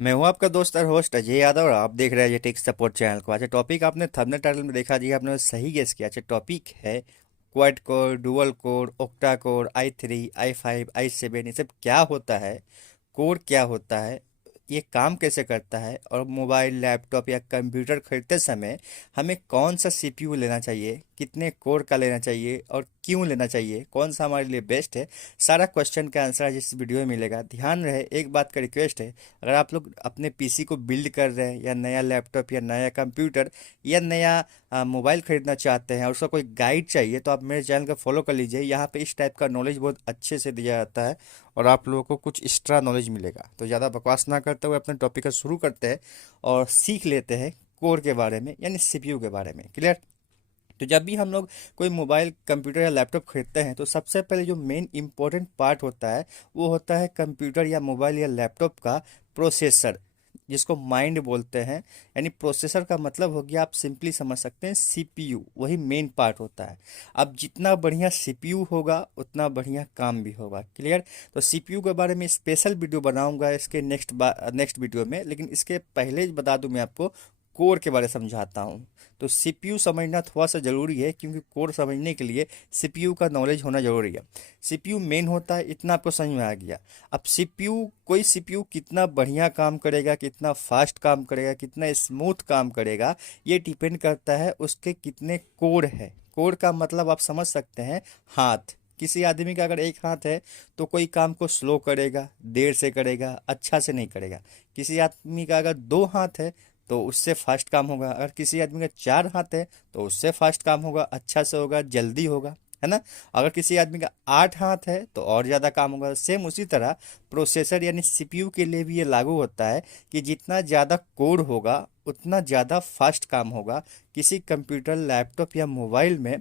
मैं हूं आपका दोस्त और होस्ट अजय यादव और आप देख रहे हैं ये टेक सपोर्ट चैनल को। अच्छा, टॉपिक आपने थंबनेल टाइटल में देखा जी, आपने सही गेस किया। अच्छा, टॉपिक है quad core, dual core, octa core, i3, i5, i7। ये सब क्या होता है, कोर क्या होता है, ये काम कैसे करता है, और मोबाइल, लैपटॉप या कंप्यूटर खरीदते समय हमें कौन सा सीपीयू लेना चाहिए, कितने कोर का लेना चाहिए और क्यों लेना चाहिए, कौन सा हमारे लिए बेस्ट है। सारा क्वेश्चन का आंसर आज इस वीडियो में मिलेगा। ध्यान रहे, एक बात का रिक्वेस्ट है, अगर आप लोग अपने पीसी को बिल्ड कर रहे हैं या नया लैपटॉप या नया कंप्यूटर या नया मोबाइल खरीदना चाहते हैं और उसका कोई गाइड चाहिए, तो आप मेरे चैनल को फॉलो कर लीजिए। यहाँ पे इस टाइप का नॉलेज बहुत अच्छे से दिया जाता है और आप लोगों को कुछ एक्स्ट्रा नॉलेज मिलेगा। तो ज़्यादा बकवास ना करते हुए अपने टॉपिक का शुरू करते हैं और सीख लेते हैं कोर के बारे में, यानी सीपीयू के बारे में। क्लियर? तो जब भी हम लोग कोई मोबाइल, कंप्यूटर या लैपटॉप खरीदते हैं तो सबसे पहले जो मेन इंपॉर्टेंट पार्ट होता है वो होता है कंप्यूटर या मोबाइल या लैपटॉप का प्रोसेसर, जिसको माइंड बोलते हैं। यानी प्रोसेसर का मतलब हो गया, आप सिंपली समझ सकते हैं, सीपीयू। वही मेन पार्ट होता है। अब जितना बढ़िया सीपीयू होगा उतना बढ़िया काम भी होगा। क्लियर? तो सीपीयू के बारे में स्पेशल वीडियो बनाऊंगा इसके नेक्स्ट वीडियो में, लेकिन इसके पहले बता दूं मैं आपको कोर के बारे में समझाता हूँ। तो सीपीयू समझना थोड़ा सा ज़रूरी है, क्योंकि कोर समझने के लिए सीपीयू का नॉलेज होना ज़रूरी है। सीपीयू मेन होता है, इतना आपको समझ में आ गया। अब सीपीयू, कोई सीपीयू कितना बढ़िया काम करेगा, कितना फास्ट काम करेगा, कितना स्मूथ काम करेगा, ये डिपेंड करता है उसके कितने कोर है। कोर का मतलब आप समझ सकते हैं, हाथ। किसी आदमी का अगर एक हाथ है तो कोई काम को स्लो करेगा, देर से करेगा, अच्छा से नहीं करेगा। किसी आदमी का अगर दो हाथ है तो उससे फास्ट काम होगा। अगर किसी आदमी का चार हाथ है तो उससे फास्ट काम होगा, अच्छा से होगा, जल्दी होगा, है ना। अगर किसी आदमी का आठ हाथ है तो और ज़्यादा काम होगा। सेम उसी तरह प्रोसेसर यानी सीपीयू के लिए भी ये लागू होता है कि जितना ज़्यादा कोर होगा उतना ज़्यादा फास्ट काम होगा। किसी कंप्यूटर, लैपटॉप या मोबाइल में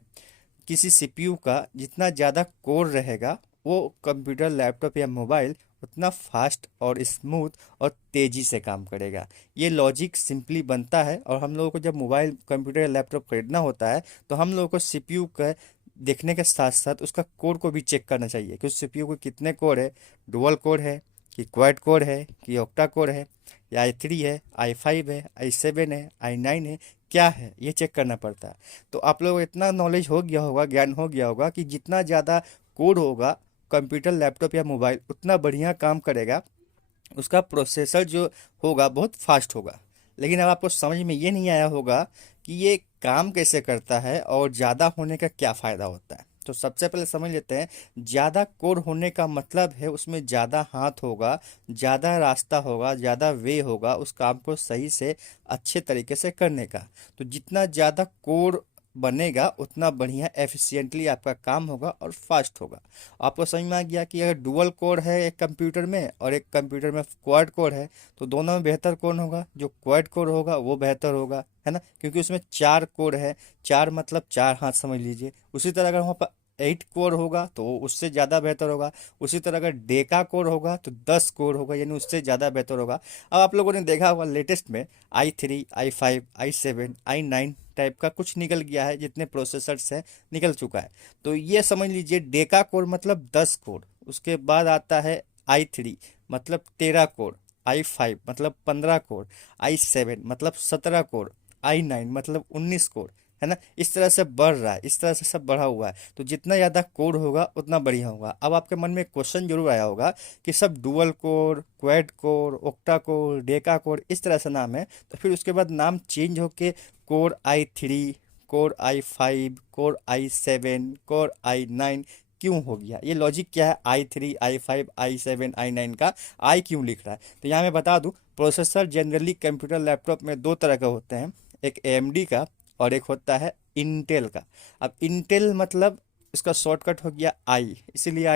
किसी सीपीयू का जितना ज़्यादा कोर रहेगा, वो कंप्यूटर, लैपटॉप या मोबाइल उतना फास्ट और स्मूथ और तेज़ी से काम करेगा। ये लॉजिक सिंपली बनता है। और हम लोगों को जब मोबाइल, कंप्यूटर या लैपटॉप खरीदना होता है तो हम लोगों को सीपीयू का देखने के साथ साथ उसका कोर को भी चेक करना चाहिए कि उस सीपीयू को कितने कोर है, डुअल कोर है कि क्वाड कोर है कि ऑक्टा कोर है, या i3 है, i5 है, i7 है, i9 है, क्या है, ये चेक करना पड़ता है। तो आप लोग इतना नॉलेज हो गया होगा, ज्ञान हो गया होगा कि जितना ज़्यादा कोड होगा कंप्यूटर, लैपटॉप या मोबाइल, उतना बढ़िया काम करेगा। उसका प्रोसेसर जो होगा बहुत फास्ट होगा। लेकिन अब आपको समझ में ये नहीं आया होगा कि ये काम कैसे करता है और ज़्यादा होने का क्या फ़ायदा होता है। तो सबसे पहले समझ लेते हैं, ज़्यादा कोर होने का मतलब है उसमें ज़्यादा हाथ होगा, ज़्यादा रास्ता होगा, ज़्यादा वे होगा उस काम को सही से, अच्छे तरीके से करने का। तो जितना ज़्यादा कोर बनेगा उतना बढ़िया एफिशिएंटली आपका काम होगा और फास्ट होगा। आपको समझ में आ गया कि अगर डुअल कोर है एक कंप्यूटर में और एक कंप्यूटर में क्वाड कोर है, तो दोनों में बेहतर कौन होगा? जो क्वाड कोर होगा वो बेहतर होगा, है ना, क्योंकि उसमें चार कोर है। चार मतलब चार हाथ समझ लीजिए। उसी तरह अगर वहाँ पर 8 कोर होगा तो वो उससे ज़्यादा बेहतर होगा। उसी तरह अगर डेका कोर होगा तो 10 कोर होगा, यानी उससे ज़्यादा बेहतर होगा। अब आप लोगों ने देखा होगा लेटेस्ट में i3, i5, i7, i9 type का कुछ निकल गया है, जितने प्रोसेसर्स हैं निकल चुका है। तो ये समझ लीजिए, डेका कोर मतलब 10 कोर। उसके बाद आता है i3 मतलब 13 कोर, i5 मतलब 15 कोर, i7 मतलब 17 कोर, i9 मतलब 19 कोर, है ना। इस तरह से बढ़ रहा है, इस तरह से सब बढ़ा हुआ है। तो जितना ज़्यादा कोर होगा उतना बढ़िया होगा। अब आपके मन में एक क्वेश्चन जरूर आया होगा कि सब dual core, quad core, octa core, Deka core इस तरह से नाम है, तो फिर उसके बाद नाम चेंज होके core i3, core i5, core i7, core i9 क्यों हो गया? ये लॉजिक क्या है? i3, i5, i7, i9 का आई क्यों लिख रहा है? तो यहाँ मैं बता दूं, प्रोसेसर जनरली कंप्यूटर, लैपटॉप में दो तरह के होते हैं, एक एएमडी का और एक होता है इंटेल का। अब इंटेल मतलब इसका शॉर्टकट हो गया आई, इसीलिए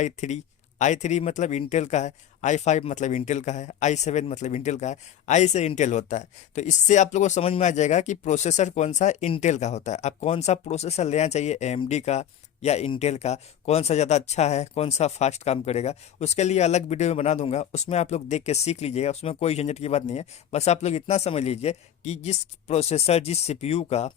i3 मतलब इंटेल का है, i5 मतलब इंटेल का है, i7 मतलब इंटेल का है, आई से इंटेल होता है। तो इससे आप लोगों को समझ में आ जाएगा कि प्रोसेसर कौन सा इंटेल का होता है। अब कौन सा प्रोसेसर लेना चाहिए, एएमडी का या इंटेल का, कौन सा ज़्यादा अच्छा है, कौन सा फास्ट काम करेगा, उसके लिए अलग वीडियो में बना दूंगा, उसमें आप लोग देख के सीख लीजिएगा। उसमें कोई झंझट की बात नहीं है। बस आप लोग इतना समझ लीजिए कि जिस प्रोसेसर, जिस सीपीयू का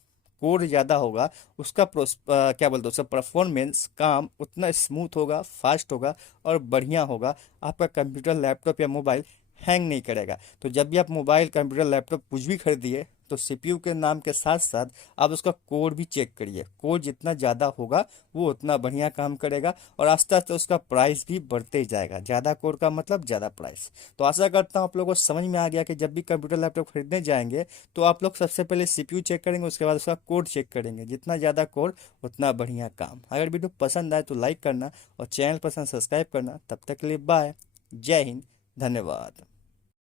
कोर ज़्यादा होगा, उसका क्या बोलते हैं, उसका परफॉर्मेंस, काम उतना स्मूथ होगा, फास्ट होगा और बढ़िया होगा। आपका कंप्यूटर, लैपटॉप या मोबाइल हैंग नहीं करेगा। तो जब भी आप मोबाइल, कंप्यूटर, लैपटॉप कुछ भी खरीदिए तो सीपीयू के नाम के साथ साथ आप उसका कोड भी चेक करिए। कोड जितना ज़्यादा होगा वो उतना बढ़िया काम करेगा और आस्ते आस्ते उसका प्राइस भी बढ़ते ही जाएगा। ज़्यादा कोड का मतलब ज़्यादा प्राइस। तो आशा करता हूँ आप लोगों को समझ में आ गया कि जब भी कंप्यूटर, लैपटॉप खरीदने जाएंगे तो आप लोग सबसे पहले सीपीयू चेक करेंगे, उसके बाद उसका कोड चेक करेंगे। जितना ज़्यादा कोड उतना बढ़िया काम। अगर वीडियो पसंद आए तो लाइक करना और चैनल पसंद सब्सक्राइब करना। तब तक के लिए बाय, जय हिंद, धन्यवाद।